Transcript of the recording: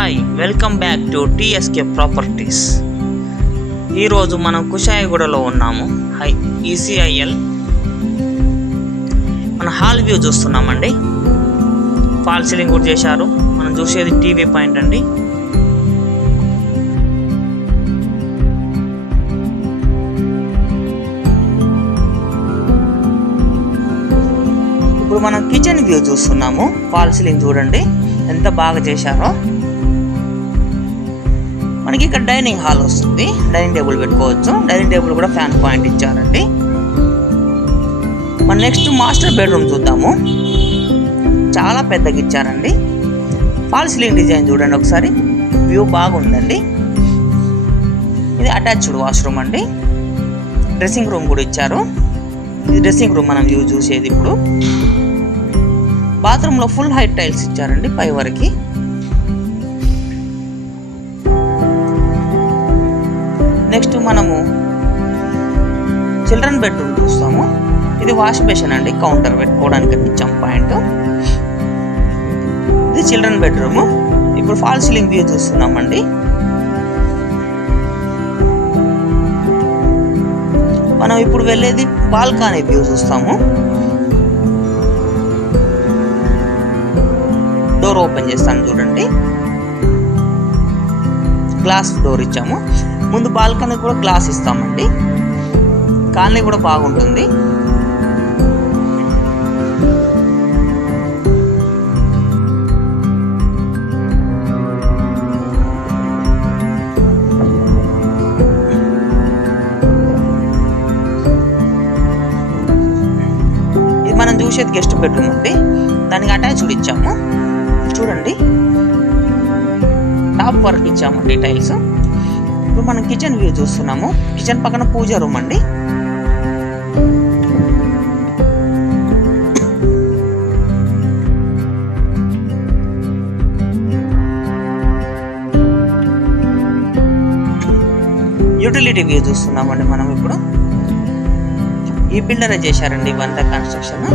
Hi, welcome back to TSK properties. ఈరోజు మనం కుషాయిగూడలో ఉన్నాము. ఈసీఐఎల్ మన హాల్ వ్యూ చూస్తున్నామండి. ఫాల్ సీలింగ్ కూడా చేశారు. మనం చూసేది టీవీ పాయింట్ అండి. ఇప్పుడు మనం కిచెన్ వ్యూ చూస్తున్నాము. ఫాల్ సీలింగ్ చూడండి ఎంత బాగా చేశారో. మనకి ఇక్కడ డైనింగ్ హాల్ వస్తుంది. డైనింగ్ టేబుల్ పెట్టుకోవచ్చు. డైనింగ్ టేబుల్ కూడా ఫ్యాన్ పాయింట్ ఇచ్చారండి. మన నెక్స్ట్ మాస్టర్ బెడ్రూమ్ చూద్దాము. చాలా పెద్దగా ఇచ్చారండి. ఫాల్ సీలింగ్ డిజైన్ చూడండి ఒకసారి. వ్యూ బాగుందండి. ఇది అటాచ్డ్ వాష్రూమ్ అండి. డ్రెస్సింగ్ రూమ్ కూడా ఇచ్చారు. ఇది డ్రెస్సింగ్ రూమ్ మనం వ్యూ చూసేది. ఇప్పుడు బాత్రూంలో ఫుల్ హైట్ టైల్స్ ఇచ్చారండి పై వరకు. నెక్స్ట్ మనము చిల్డ్రన్ బెడ్రూమ్ చూస్తాము. ఇది వాష్ బేసిన్ అండి. కౌంటర్ పెట్టుకోవడానికి ఇచ్చాం పాయింట్. ఇది చిల్డ్రన్ బెడ్రూమ్. ఇప్పుడు ఫాల్ సీలింగ్ వ్యూ చూస్తున్నామండి. మనం ఇప్పుడు వెళ్ళేది బాల్కనీ వ్యూ చూస్తాము. డోర్ ఓపెన్ చేస్తాను చూడండి. గ్లాస్ డోర్ ఇచ్చాము. ముందు బాల్కనీ కూడా గ్లాస్ ఇస్తామండి. కాలనీ కూడా బాగుంటుంది. ఇది మనం చూసేది గెస్ట్ బెడ్రూమ్ అండి. దానికి అటాచ్డ్ ఇచ్చాము చూడండి. టాప్ వర్క్ ఇచ్చామండి టైల్స్. ఇప్పుడు మనం కిచెన్ వ్యూ చూస్తున్నాము. కిచెన్ పక్కన పూజ రూమ్ అండి. యూటిలిటీ వ్యూ చూస్తున్నామండి మనం ఇప్పుడు. ఈ బిల్డరే చేశారండి ఇవంతా కన్స్ట్రక్షన్.